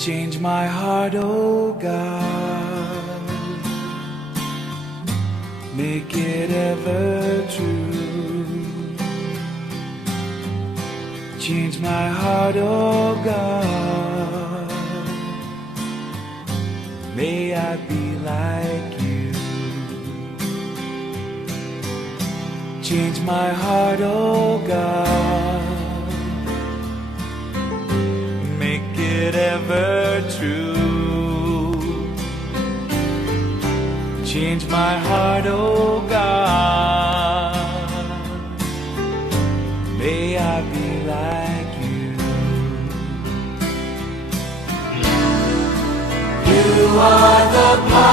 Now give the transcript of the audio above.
Change my heart, oh God, make it ever true. Change my heart, oh God, may I be like you. Change my heart, oh God, make it ever true. Change my heart, oh God, may I be like you. You are the power